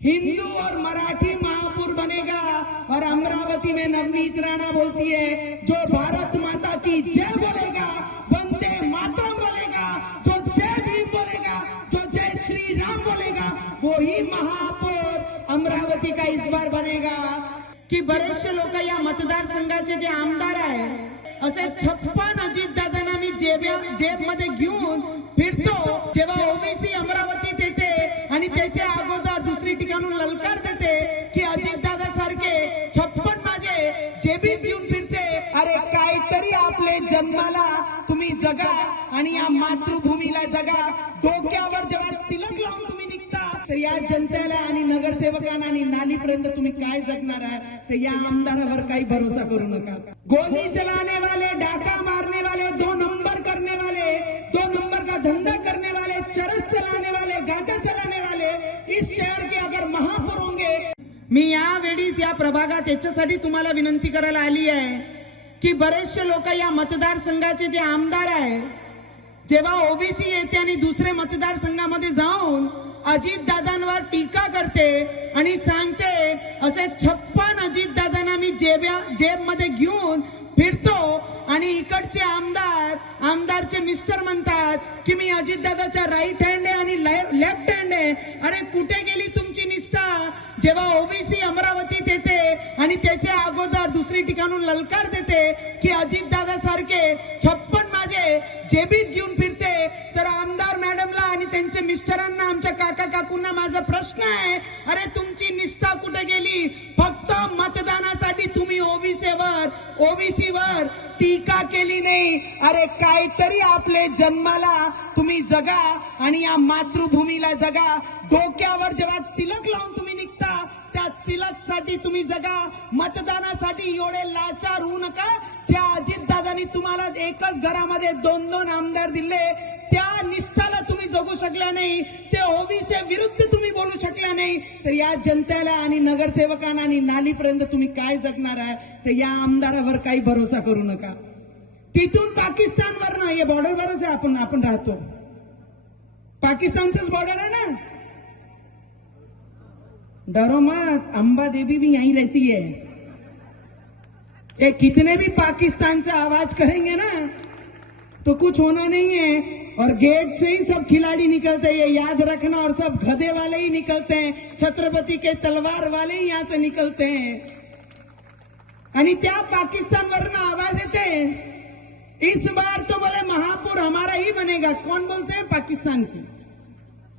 हिंदू और मराठी महापुर बनेगा। और अमरावती में नवनीत राणा बोलती है जो भारत माता की जय बोलेगा, वंदे मातरम बोलेगा, जो जय भीम बोलेगा, जो जय श्री राम बोलेगा, वो ही महापौर अमरावती का इस बार बनेगा। की बरेचसे लोक या मतदारसंघाचे जे आमदार आहे असे 56 अजितदादांना मी जेबमध्ये घेऊन फिरतो, जेव्हा ओबीसी अमरावतीत येते आणि त्याच्या अगोदर दुसरी ठिकाणून ललकार देते की अजितदादा सारखे 56 माझे जेबीत घेऊन फिरते। अरे काहीतरी आपले जन्माला तुम्ही जगा आणि या मातृभूमीला जगा। डोक्यावर जेव्हा तिलक लावून तुम्ही निघता तर या जनतेला आणि नगरसेवकांना आणि नालीपर्यंत तुम्ही काय जगणार आहे तर या आमदारावर काही भरोसा करू नका। गोली चलाने वाले, डाका मारने वाले, 2 नंबर करने वाले, 2 नंबर का धंधा करने वाले, चरस चलाने वाले, गादा चलाने वाले इस शहर के अगर महापौर होंगे। मी यावेळीच या प्रभागात याच्यासाठी तुम्हाला विनंती करायला आली आहे की बरेचसे लोक या मतदारसंघाचे जे आमदार आहे जेव्हा ओबीसी येते आणि दुसरे मतदारसंघामध्ये जाऊन अजितदादांवर टीका करते आणि सांगते असे 56 अजितदादांना मी जेबमध्ये घेऊन फिरतो आणि इकडचे आमदारचे मिस्टर म्हणतात की मी अजितदादाचा राईट हँड आहे आणि लेफ्ट हँड आहे। अरे कुठे गेली तुमची निष्ठा जेव्हा ओबीसी अमरावतीत येते आणि त्याच्या अगोदर दुसरी ठिकाणून ललकार देते की अजितदादा सारखे 56 माझे जेबीत घेऊन फिरते। तर आमदार मॅडमला आणि त्यांच्या मिस्टरांना, आमच्या काका काकूंना माझा प्रश्न आहे, अरे तुमची निष्ठा कुठे गेली? फक्त मतदानासाठी तुम्ही ओबीसीवर टीका केली नाही। अरे काहीतरी आपले जन्माला तुम्ही जगा आणि या मातृभूमीला जगा। डोक्यावर जेव्हा तिलक लावून तुम्ही निघता त्या तिलकसाठी तुम्ही जगा। मतदानासाठी एवढे लाचार होऊ नका। ज्या अजितदादांनी तुम्हाला एकच घरामध्ये 2-2 आमदार दिले त्या निष्ठाला तुम्ही जगू शकला नाही, ते ओबीसी विरुद्ध तुम्ही बोलू शकला नाही, तर या जनतेला आणि नगरसेवकांना आणि नालीपर्यंत तुम्ही काय जगणार आहे तर या आमदारावर काही भरोसा करू नका। तिथून पाकिस्तानवर ना, हे बॉर्डरवरच आहे, आपण राहतो, पाकिस्तानचंच बॉर्डर है ना। डरो मत, अंबा देवी भी यहीं रहती है। ये कितने भी पाकिस्तान से आवाज करेंगे ना तो कुछ होना नहीं है। और गेट से ही सब खिलाड़ी निकलते हैं, ये याद रखना। और सब गधे वाले ही निकलते हैं, छत्रपति के तलवार वाले ही यहाँ से निकलते हैं। आणि त्या पाकिस्तानवरनं आवाज येते इस बार तो बोले महापौर हमारा ही बनेगा। कौन बोलते हैं? पाकिस्तान से।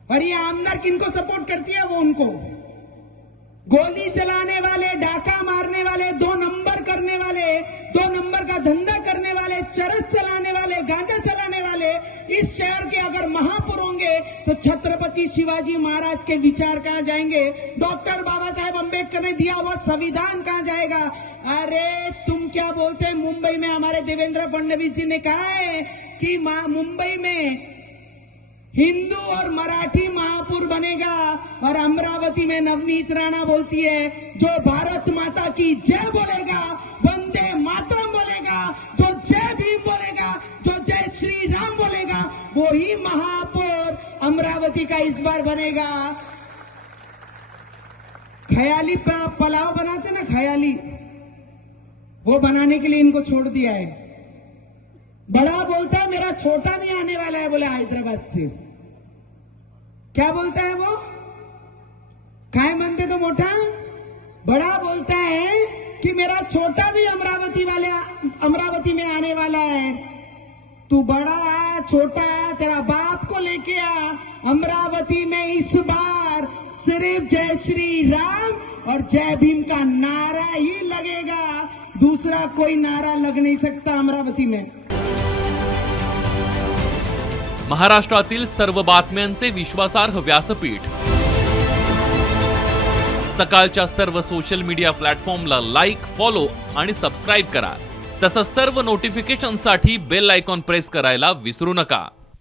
और ये आमदार किनको सपोर्ट करती है? वो उनको। गोली चलाने वाले, डाका मारने वाले, 2 नंबर करने वाले, 2 नंबर का धंधा करने वाले, चरस चलाने वाले, गांजा चलाने वाले इस शहर के अगर महापौर होंगे तो छत्रपति शिवाजी महाराज के विचार कहां जाएंगे? डॉक्टर बाबा साहेब अम्बेडकर ने दिया हुआ संविधान कहां जाएगा? अरे तुम क्या बोलते हैं? मुंबई में हमारे देवेंद्र फडणवीस जी ने कहा है कि मुंबई में हिंदू और मराठी महापुर बनेगा। और अमरावती में नवनीत राणा बोलती है जो भारत माता की जय बोलेगा, वंदे मातरम बोलेगा, जो जय भीम बोलेगा, जो जय श्री राम बोलेगा, वो ही महापौर अमरावती का इस बार बनेगा। ख्याली पुलाव बनाते ना, ख्याली, वो बनाने के लिए इनको छोड़ दिया है। बड़ा बोलता है मेरा छोटा भी आने वाला है, बोले हैदराबाद से। क्या बोलता है वो? काय म्हणते तो मोठा? बड़ा बोलता है कि मेरा छोटा भी अमरावती में आने वाला है। तू बड़ा आ, छोटा आ, तेरा बाप को लेके आ। अमरावती में इस बार सिर्फ जय श्री राम और जय भीम का नारा ही लगेगा, दूसरा कोई नारा लग नहीं सकता अमरावती में। महाराष्ट्रातील सर्व बातम्यांचे विश्वासार्ह व्यासपीठ, सकाळच्या सर्व सोशल मीडिया प्लॅटफॉर्मला लाईक, फॉलो आणि सबस्क्राईब करा। तसंच सर्व नोटिफिकेशनसाठी बेल आयकॉन प्रेस करायला विसरू नका।